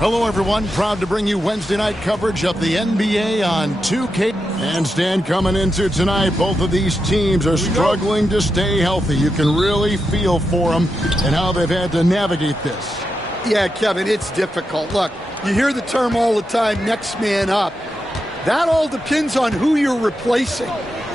Hello, everyone. Proud to bring you Wednesday night coverage of the NBA on 2K. And Stan, coming into tonight, both of these teams are struggling to stay healthy. You can really feel for them and how they've had to navigate this. Yeah, Kevin, it's difficult. Look, you hear the term all the time, next man up. That all depends on who you're replacing.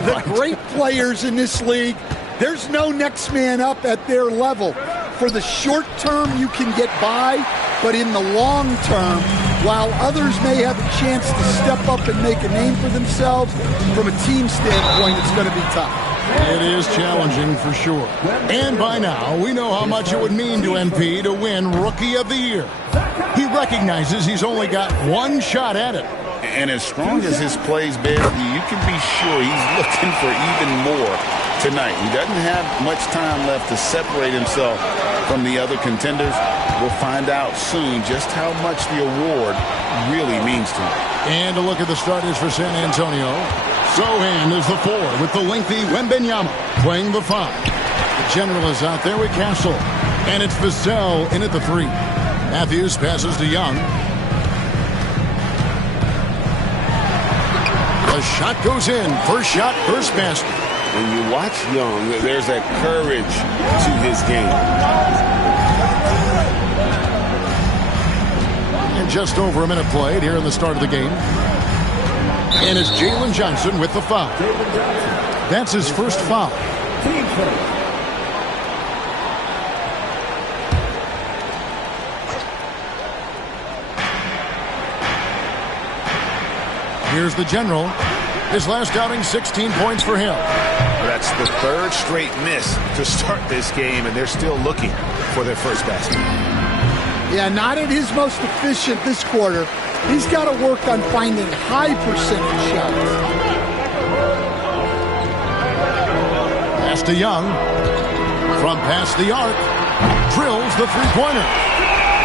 The great players in this league, there's no next man up at their level. For the short term, you can get by, but in the long term, while others may have a chance to step up and make a name for themselves, from a team standpoint, it's going to be tough. It is challenging for sure. And by now, we know how much it would mean to MP to win Rookie of the Year. He recognizes he's only got one shot at it. And as strong as his plays bear, you can be sure he's looking for even more tonight. He doesn't have much time left to separate himself from the other contenders. We'll find out soon just how much the award really means to him. And a look at the starters for San Antonio. Sohan is the 4 with the lengthy Wembenyama playing the 5. The general is out there with Castle. And it's Vassell in at the 3. Matthews passes to Young. The shot goes in. First shot, first basket. When you watch Young, there's that courage to his game. And just over a minute played here in the start of the game. And it's Jalen Johnson with the foul. That's his first foul. Here's the general. His last outing, 16 points for him. That's the third straight miss to start this game, and they're still looking for their first basket. Yeah, not at his most efficient this quarter. He's got to work on finding high percentage shots. Pass to Young. From past the arc. Drills the three-pointer.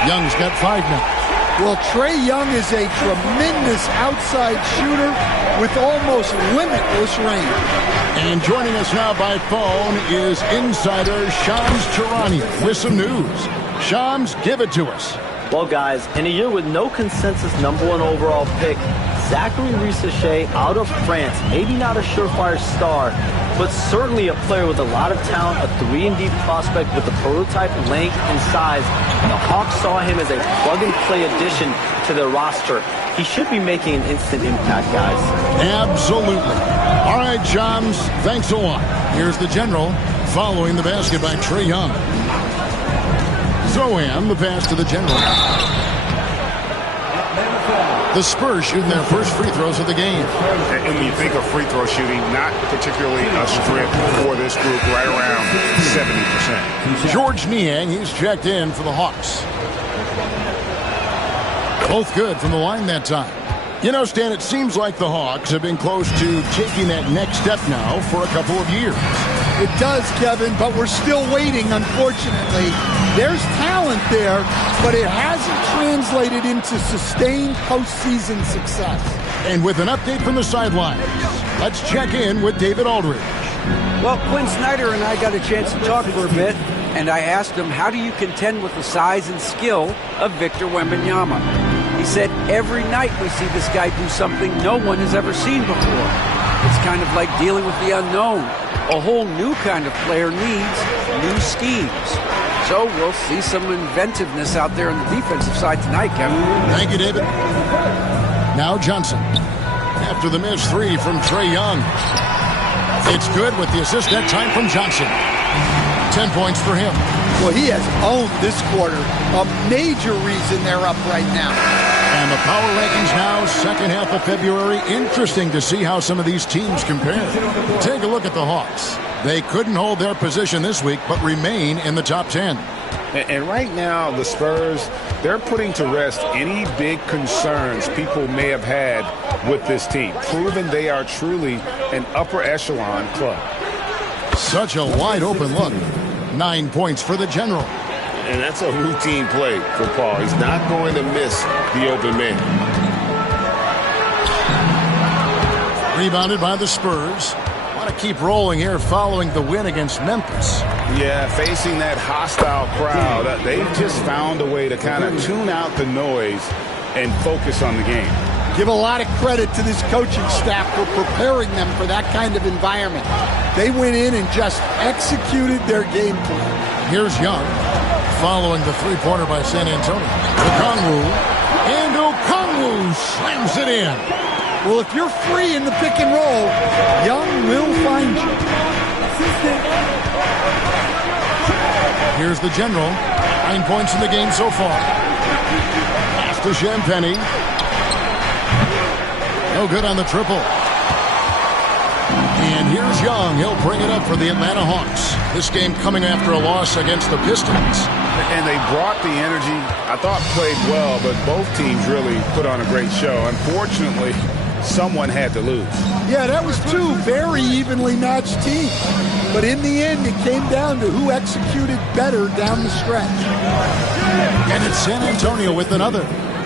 Young's got 5 now. Well, Trae Young is a tremendous outside shooter with almost limitless range. And joining us now by phone is insider Shams Charania with some news. Shams, give it to us. Well, guys, in a year with no consensus #1 overall pick, Zachary Risacher out of France, maybe not a surefire star, but certainly a player with a lot of talent, a 3-and-D prospect with the prototype length and size. And the Hawks saw him as a plug-and-play addition to their roster. He should be making an instant impact, guys. Absolutely. All right, Shams, thanks a lot. Here's the general, following the basket by Trae Young. Zohan, the pass to the general. The Spurs shooting their first free throws of the game. And when you think of free throw shooting, not particularly a strength for this group, right around 70%. George Niang, he's checked in for the Hawks. Both good from the line that time. You know, Stan, it seems like the Hawks have been close to taking that next step now for a couple of years. It does, Kevin, but we're still waiting, unfortunately. There's talent there, but it hasn't translated into sustained postseason success. And with an update from the sidelines, let's check in with David Aldridge. Well, Quinn Snyder and I got a chance to talk for a bit, and I asked him, how do you contend with the size and skill of Victor Wembanyama? He said, every night we see this guy do something no one has ever seen before. It's kind of like dealing with the unknown. A whole new kind of player needs new schemes. So we'll see some inventiveness out there on the defensive side tonight, Kevin. Thank you, David. Now Johnson. After the missed 3 from Trae Young. It's good with the assist that time from Johnson. 10 points for him. Well, he has owned this quarter. A major reason they're up right now. And the power rankings now, second half of February. Interesting to see how some of these teams compare. Take a look at the Hawks. They couldn't hold their position this week, but remain in the top 10. And right now, the Spurs, they're putting to rest any big concerns people may have had with this team, proving they are truly an upper echelon club. Such a wide open look. 9 points for the general. And that's a routine play for Paul. He's not going to miss the open man. Rebounded by the Spurs. Want to keep rolling here following the win against Memphis. Yeah, facing that hostile crowd, they've just found a way to kind of tune out the noise and focus on the game. Give a lot of credit to this coaching staff for preparing them for that kind of environment. They went in and just executed their game plan. Here's Young following the three-pointer by San Antonio. Okongwu, and Okongwu slams it in. Well, if you're free in the pick and roll, Young will find you. Here's the general. 9 points in the game so far. Pass to Champagny. No good on the triple. And here's Young. He'll bring it up for the Atlanta Hawks. This game coming after a loss against the Pistons. And they brought the energy. I thought played well, but both teams really put on a great show. Unfortunately, someone had to lose. Yeah, that was two very evenly matched teams. But in the end, it came down to who executed better down the stretch. And it's San Antonio with another.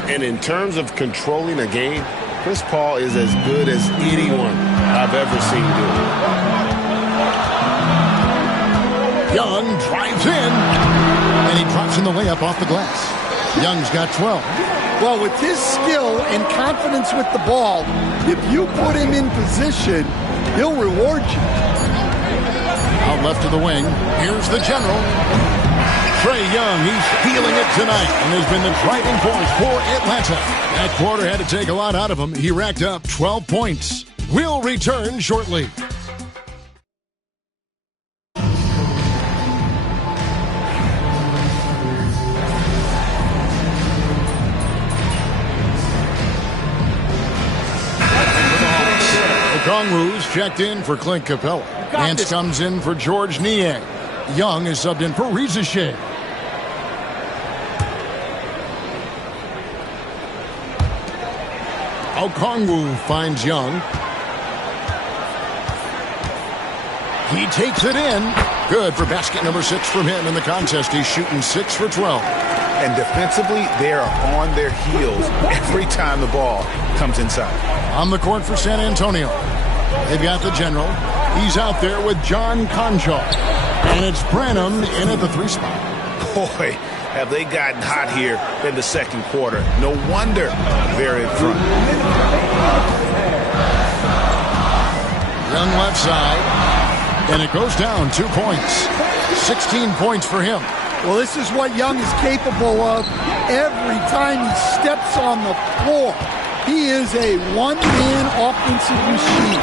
And in terms of controlling a game, Chris Paul is as good as anyone I've ever seen do it. Young drives in, and he drops in the layup off the glass. Young's got 12. Well, with his skill and confidence with the ball, if you put him in position, he'll reward you. Out left to the wing. Here's the general. Trae Young, he's feeling it tonight and has been the driving force for Atlanta. That quarter had to take a lot out of him. He racked up 12 points. We'll return shortly. Okongwu's checked in for Clint Capella. Nance comes in for George Niang. Young is subbed in for Risacher. Okongwu finds Young. He takes it in. Good for basket number 6 from him in the contest. He's shooting 6 for 12. And defensively, they are on their heels every time the ball comes inside. On the court for San Antonio. They've got the general. He's out there with John Conchaw. And it's Branham in at the 3 spot. Boy, have they gotten hot here in the second quarter. No wonder they're in front. Young left side. And it goes down 2 points. 16 points for him. Well, this is what Young is capable of every time he steps on the floor. He is a one-man offensive machine.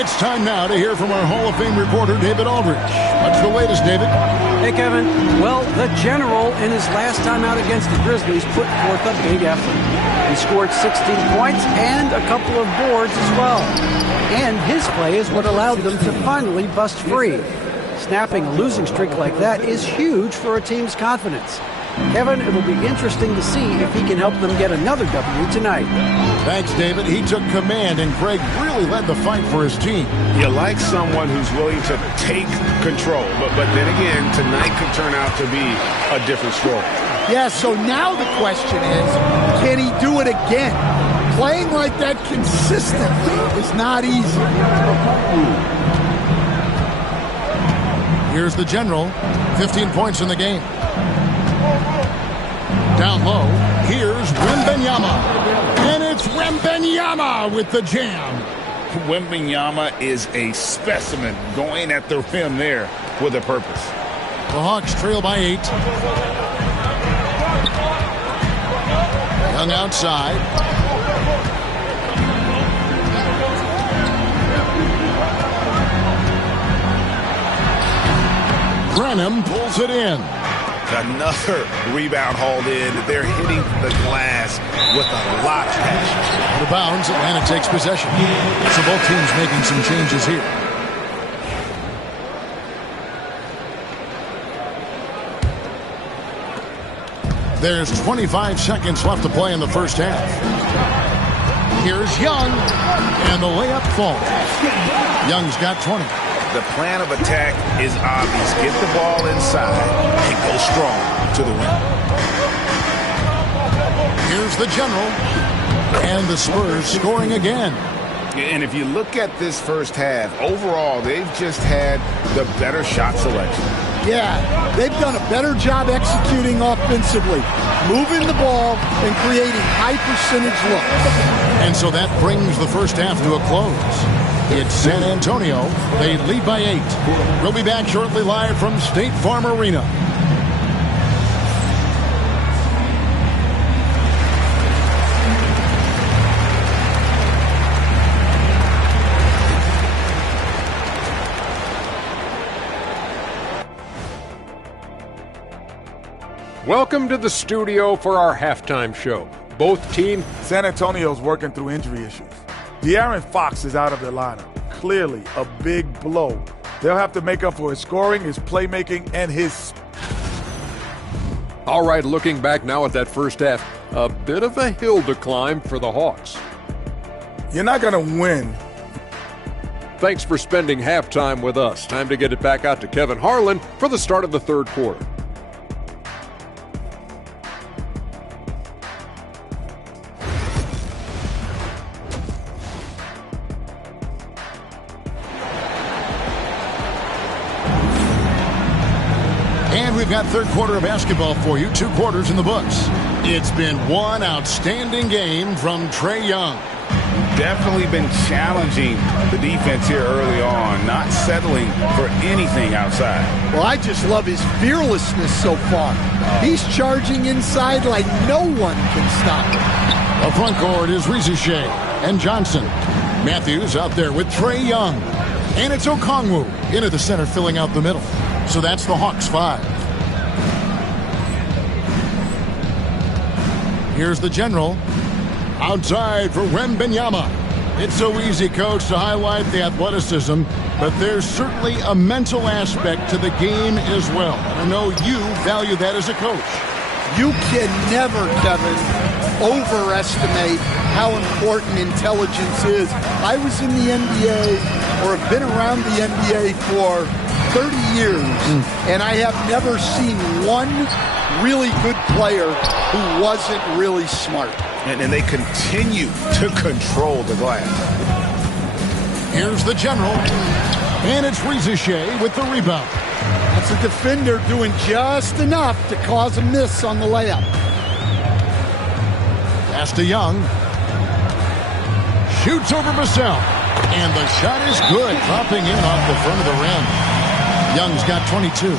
It's time now to hear from our Hall of Fame reporter, David Aldridge. What's the latest, David? Hey, Kevin. Well, the general in his last time out against the Grizzlies put forth a big effort. He scored 16 points and a couple of boards as well. And his play is what allowed them to finally bust free. Snapping a losing streak like that is huge for a team's confidence. Kevin, it'll be interesting to see if he can help them get another W tonight. Thanks, David. He took command, and Craig really led the fight for his team. You like someone who's willing to take control, but then again, tonight could turn out to be a different story. Yeah, so now the question is, can he do it again? Playing like that consistently is not easy. Here's the general. 15 points in the game. Down low, here's Wembanyama. And it's Wembanyama with the jam. Wembanyama is a specimen going at the rim there with a purpose. The Hawks trail by 8. Young outside. Branham pulls it in. Another rebound hauled in. They're hitting the glass with a lot of passion. Out of bounds, Atlanta takes possession. So both teams making some changes here. There's 25 seconds left to play in the first half. Here's Young, and the layup falls. Young's got 20. The plan of attack is obvious. Get the ball inside and go strong. to the win. Here's the General. And the Spurs scoring again. And if you look at this first half, overall, they've just had the better shot selection. Yeah, they've done a better job executing offensively, moving the ball and creating high-percentage looks. And so that brings the first half to a close. It's San Antonio. They lead by 8. We'll be back shortly live from State Farm Arena. Welcome to the studio for our halftime show. Both teams. San Antonio's working through injury issues. De'Aaron Fox is out of their lineup. Clearly a big blow. They'll have to make up for his scoring, his playmaking, and his... All right, looking back now at that first half, a bit of a hill to climb for the Hawks. You're not going to win. Thanks for spending halftime with us. Time to get it back out to Kevin Harlan for the start of the third quarter. And we've got third quarter of basketball for you. 2 quarters in the books. It's been one outstanding game from Trae Young. Definitely been challenging the defense here early on, not settling for anything outside. Well, I just love his fearlessness so far. He's charging inside like no one can stop him. The front court is Riziche and Johnson. Matthews out there with Trae Young. And it's Okongwu into the center, filling out the middle. So that's the Hawks 5. Here's the General. Outside for Wembanyama. It's so easy, Coach, to highlight the athleticism, but there's certainly a mental aspect to the game as well. And I know you value that as a coach. You can never, Kevin, overestimate how important intelligence is. I was in the NBA, or have been around the NBA for 30 years, and I have never seen one really good player who wasn't really smart. And they continue to control the glass. Here's the General, and it's Riziche with the rebound. That's a defender doing just enough to cause a miss on the layup. Pass to Young. Shoots over Vassell, and the shot is good, dropping in off the front of the rim. Young's got 22.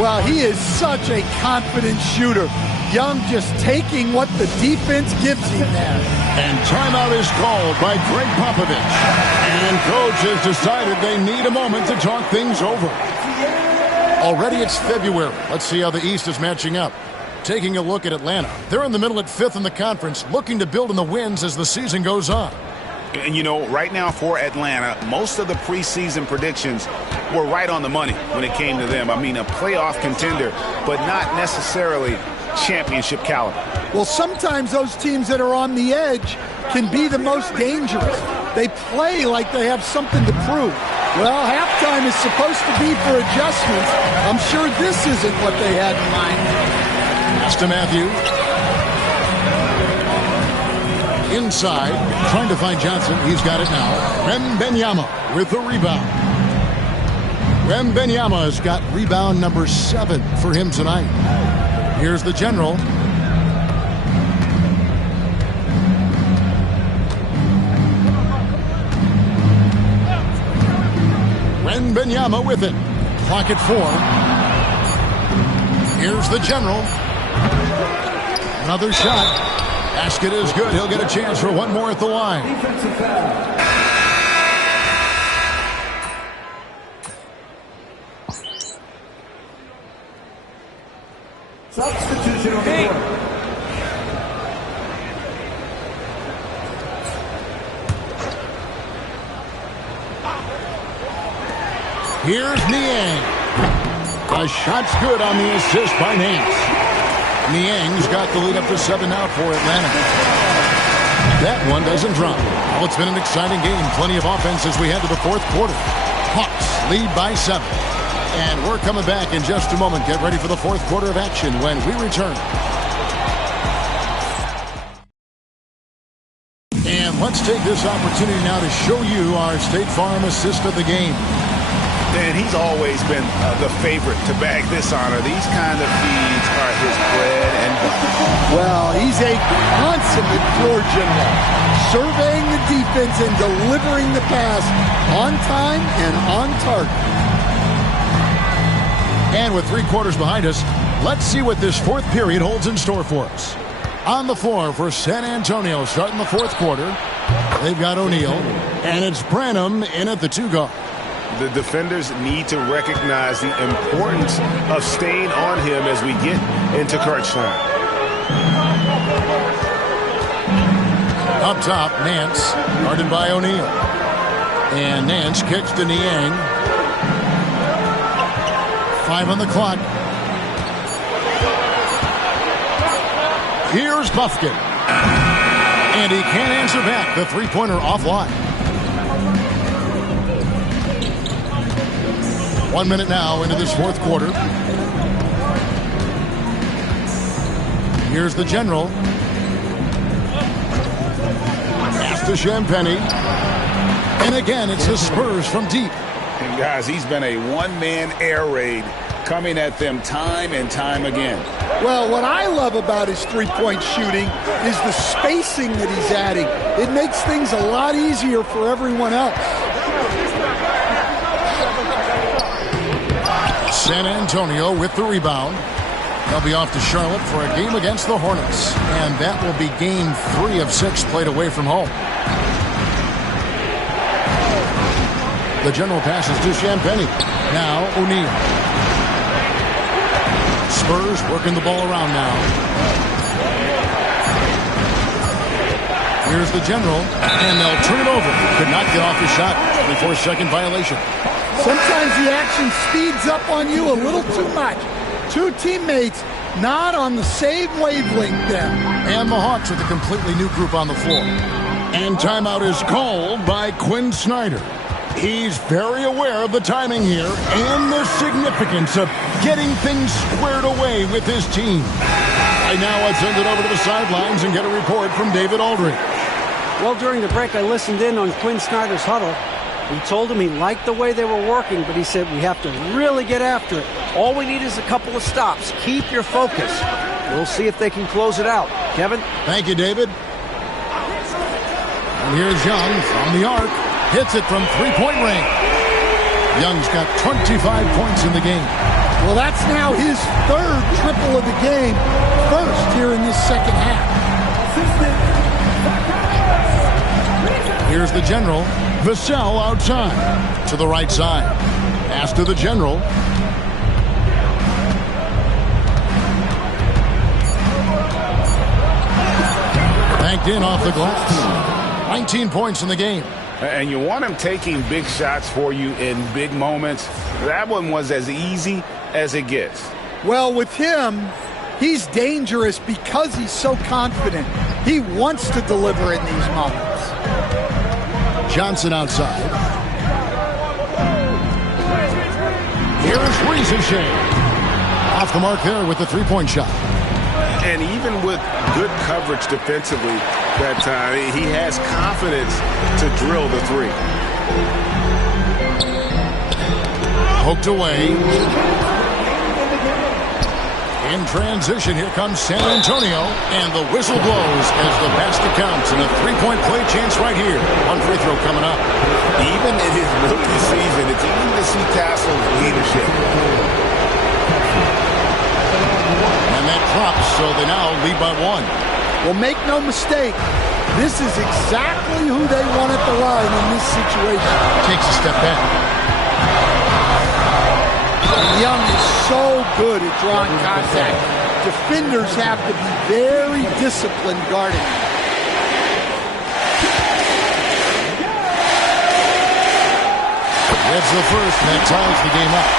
Well, he is such a confident shooter. Young just taking what the defense gives him there. And timeout is called by Greg Popovich. And coach has decided they need a moment to talk things over. Already it's February. Let's see how the East is matching up. Taking a look at Atlanta. They're in the middle at 5th in the conference, looking to build in the wins as the season goes on. And, you know, right now for Atlanta, most of the preseason predictions were right on the money when it came to them. I mean, a playoff contender, but not necessarily championship caliber. Well, sometimes those teams that are on the edge can be the most dangerous. They play like they have something to prove. Well, halftime is supposed to be for adjustments. I'm sure this isn't what they had in mind. Pass to Matthews. Inside, trying to find Johnson. He's got it now. Wembanyama with the rebound. Wembanyama has got rebound number 7 for him tonight. Here's the General. Wembanyama with it. Clock at 4. Here's the General. Another shot. Basket is good. He'll get a chance for one more at the line. Defensive foul. Substitution on the court. Here's Niang. The shot's good on the assist by Nance. Niang's got the lead up to 7 now for Atlanta. That one doesn't drop. Well, it's been an exciting game. Plenty of offense as we head to the 4th quarter. Hawks lead by 7. And we're coming back in just a moment. Get ready for the fourth quarter of action when we return. And let's take this opportunity now to show you our State Farm assist of the game. And he's always been the favorite to bag this honor. These kind of feeds are his bread and butter. Well, he's a consummate floor general, surveying the defense and delivering the pass on time and on target. And with 3 quarters behind us, let's see what this fourth period holds in store for us. On the floor for San Antonio starting the fourth quarter, they've got O'Neal, and it's Branham in at the 2 guard. The defenders need to recognize the importance of staying on him as we get into crunch time. Up top, Nance, guarded by O'Neal. And Nance kicks to Niang. 5 on the clock. Here's Buffkin. And he can't answer back. The three-pointer offline. 1 minute now into this fourth quarter. Here's the general. Pass to Champagny. And again, it's the Spurs from deep. And guys, he's been a one-man air raid coming at them time and time again. Well, what I love about his three-point shooting is the spacing that he's adding. It makes things a lot easier for everyone else. San Antonio with the rebound. They'll be off to Charlotte for a game against the Hornets. And that will be game 3 of 6 played away from home. The general passes to Champagny. Now O'Neal. Spurs working the ball around now. Here's the general, and they'll turn it over. Could not get off the shot. 24-second violation. Sometimes the action speeds up on you a little too much. 2 teammates not on the same wavelength there. And the Hawks with a completely new group on the floor. And timeout is called by Quinn Snyder. He's very aware of the timing here and the significance of getting things squared away with his team. Right now, let's send it over to the sidelines and get a report from David Aldridge. Well, during the break, I listened in on Quinn Snyder's huddle. He told him he liked the way they were working, but he said we have to really get after it. All we need is a couple of stops. Keep your focus. We'll see if they can close it out. Kevin? Thank you, David. And here's Young from the arc. Hits it from three-point range. Young's got 25 points in the game. Well, that's now his 3rd triple of the game. First here in this second half. Here's the general. Vassell outside. To the right side. Pass to the general. Banked in off the glass. 19 points in the game. And you want him taking big shots for you in big moments. That one was as easy as it gets. Well, with him, he's dangerous because he's so confident. He wants to deliver in these moments. Johnson outside. Here's Risacher. Off the mark there with the three-point shot. And even with good coverage defensively that time, he has confidence to drill the 3. Poked away. In transition, here comes San Antonio, and the whistle blows as the basket counts, and a three-point play chance right here. One free throw coming up. Even in his rookie season, it's easy to see Castle's leadership. And that drops, so they now lead by 1. Well, make no mistake, this is exactly who they want at the line in this situation. Takes a step back. Young is so good at drawing contact. Defenders have to be very disciplined guarding him. That's the first, and that ties the game up.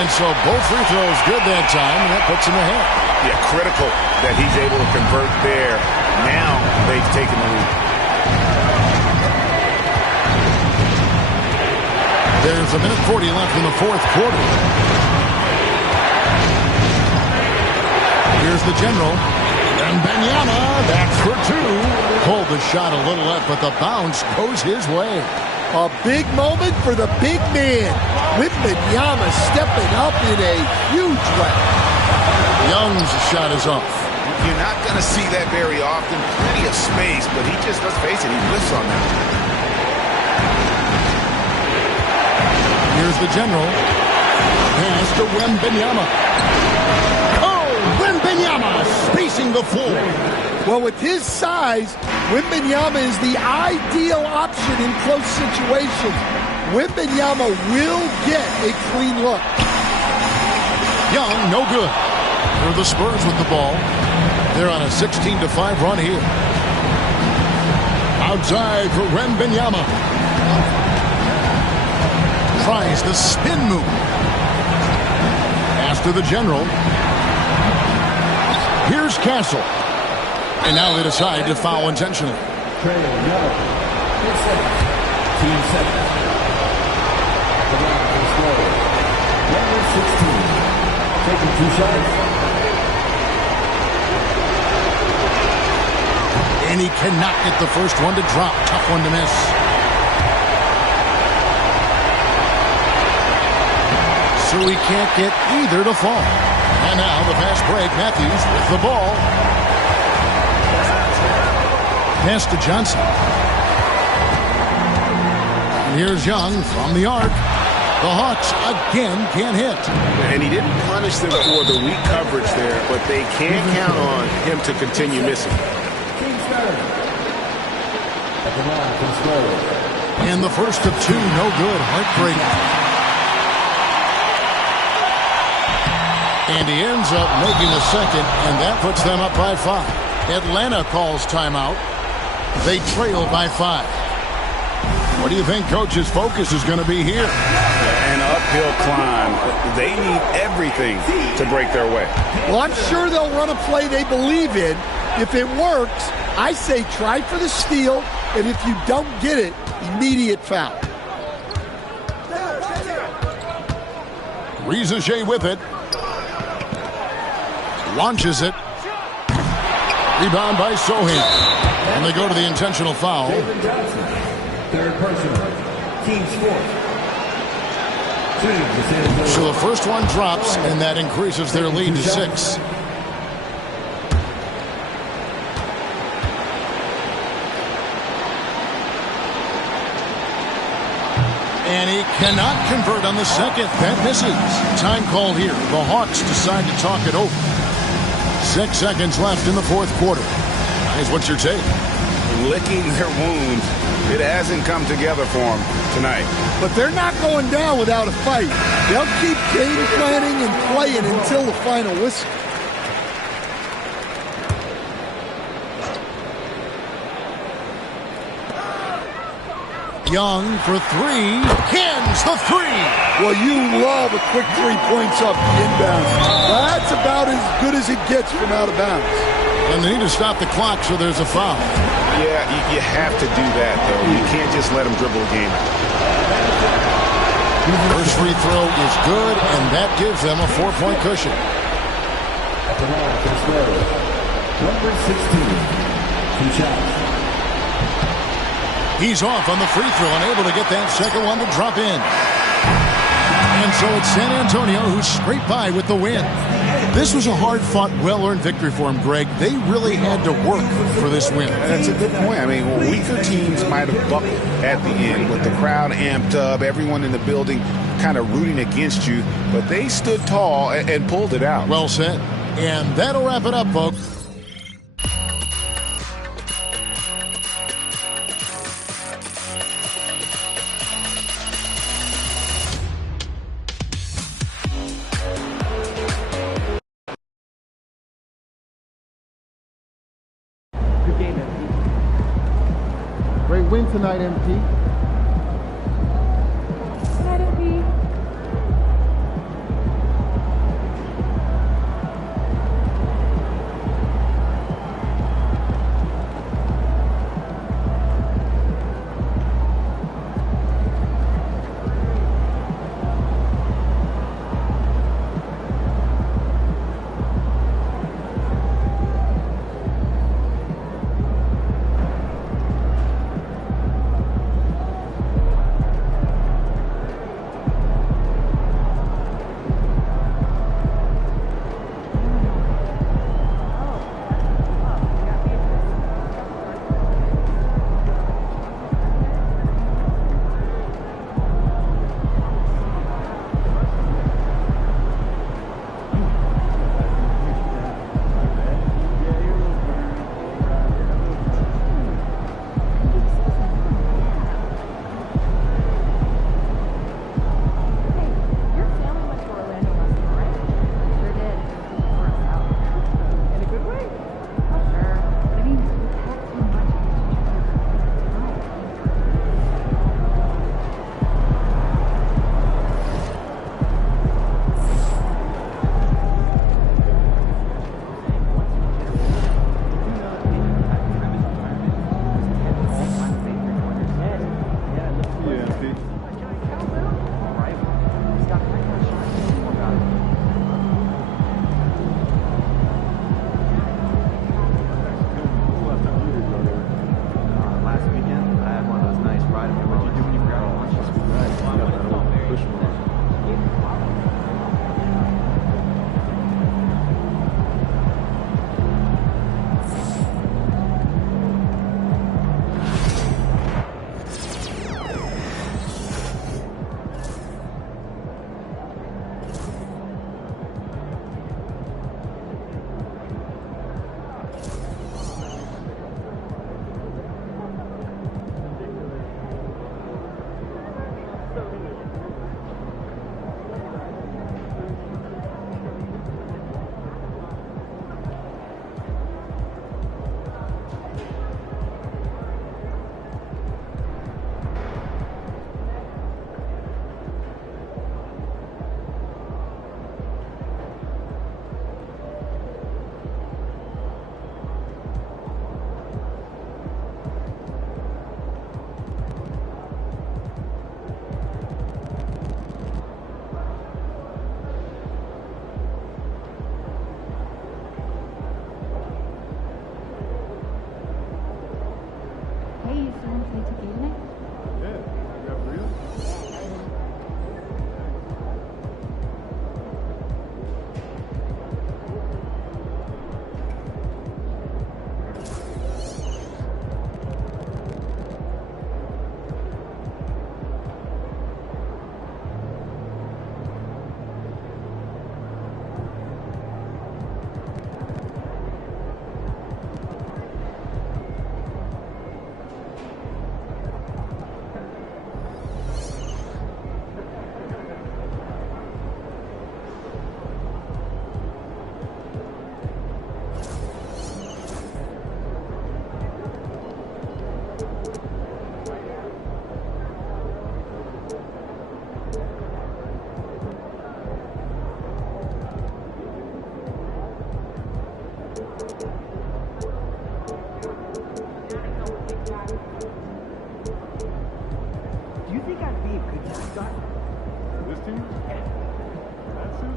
And so both free throws good that time, and that puts him ahead. Yeah, critical that he's able to convert there. Now they've taken the lead. There's a minute 40 left in the fourth quarter. Here's the general. And Benyama, that's for two. Pulled the shot a little left, but the bounce goes his way. A big moment for the big man. Wembanyama stepping up in a huge way. Young's shot is off. You're not going to see that very often. Plenty of space, but he just, let's face it, he whiffs on that. Here's the general. Pass to Wembanyama. Oh, Wembanyama spacing the floor. Well, with his size, Wembanyama is the ideal option in close situations. Wembanyama will get a clean look. Young, no good. For the Spurs with the ball. They're on a 16-5 run here. Outside for Wembanyama. Tries the spin move. Pass to the general. Here's Castle. And now they decide to foul intentionally. Team second. The line is scored. Number 16. Taking 2 shots. And he cannot get the first one to drop. Tough one to miss. So he can't get either to fall. And now the fast break. Matthews with the ball. Pass to Johnson. And here's Young from the arc. The Hawks again can't hit. And he didn't punish them for the weak coverage there, but they can't count on him to continue missing. And the first of two, no good. Heartbreaking. And he ends up making the second, and that puts them up by 5. Atlanta calls timeout. They trail by 5. What do you think Coach's focus is going to be here? An uphill climb. They need everything to break their way. Well, I'm sure they'll run a play they believe in. If it works, I say try for the steal, and if you don't get it, immediate foul. Rizachet with it. Launches it. Rebound by Sohan. And they go to the intentional foul. Third personal. Team sport. So the first one drops, and that increases their lead to 6. And he cannot convert on the second. That misses. Time call here. The Hawks decide to talk it over. 6 seconds left in the fourth quarter. Guys, what's your take? Licking their wounds. It hasn't come together for them tonight. But they're not going down without a fight. They'll keep game planning and playing until the final whistle. Young for 3. Cans the 3. Well, you love a quick 3 points up the inbound. That's about as good as it gets from out of bounds. And they need to stop the clock, so there's a foul. Yeah, you have to do that, though. You can't just let them dribble the game. First free throw is good, and that gives them a 4-point cushion. At the line for Spurs. Number 16. 2 shots. He's off on the free throw, unable to get that second one to drop in. And so it's San Antonio who scraped by with the win. This was a hard-fought, well-earned victory for him, Greg. They really had to work for this win. That's a good point. I mean, weaker teams might have buckled at the end with the crowd amped up, everyone in the building kind of rooting against you, but they stood tall and pulled it out. Well said. And that'll wrap it up, folks. Great win tonight, MP. play 2K tonight? Yeah, you have real? Do you think I'd be a good mascot? This team? That suit?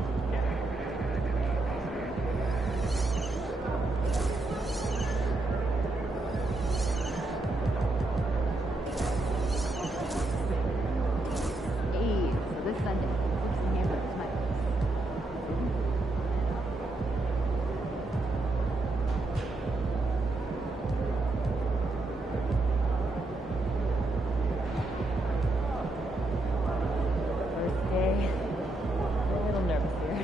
Hey, so this Sunday, what's the hamburgers tonight? First day. A little nervous here.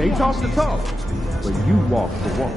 They talk the talk, but you walk the walk.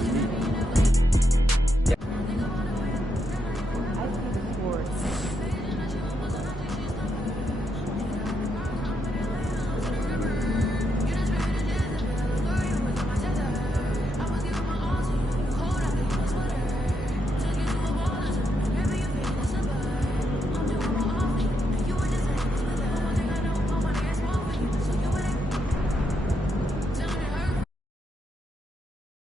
unique.